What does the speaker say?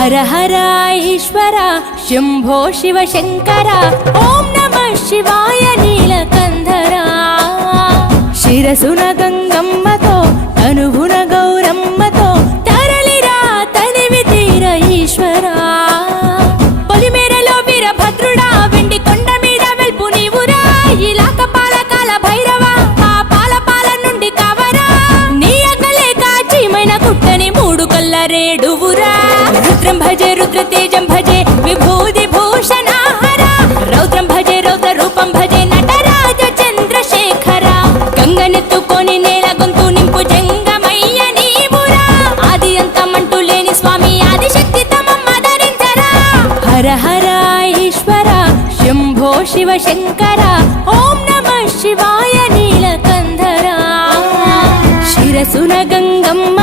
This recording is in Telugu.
హర హర ఈశ్వర శంభో శివ శంకర ఓం నమః శివాయ నీలకంధర శిరసున గంగమ్మతో తనువున గౌరమ్మతో తరలిరా తనివి తీర ఈశ్వరా పొలిమేరలో వీరభద్రుడా వెండి కొండ మీద వెల్పు నీవురా ఇలాక పాలకాల భైరవ ఆ పాల నుండి కవరా నీ అగలే కాచీమైన కుట్టని మూడు కల్ల రేడువురా రుద్రం భజే రుద్ర తేజం భజే విభూతి భూషణాహర రౌద్రం భజే రౌద్ర రూపం భజే నటరాజ చంద్రశేఖర గంగనెత్తుకొని నేల గొంతు నింపు జంగమయ్య నీవురా ఆది అంతమంటూ లేని స్వామి ఆదిశక్తి తమమ్మ ధరించరా హర హర ఈశ్వర శంభో శివ శంకర ఓం నమః శివాయ నీలకంధర శిరసున గంగమ్మ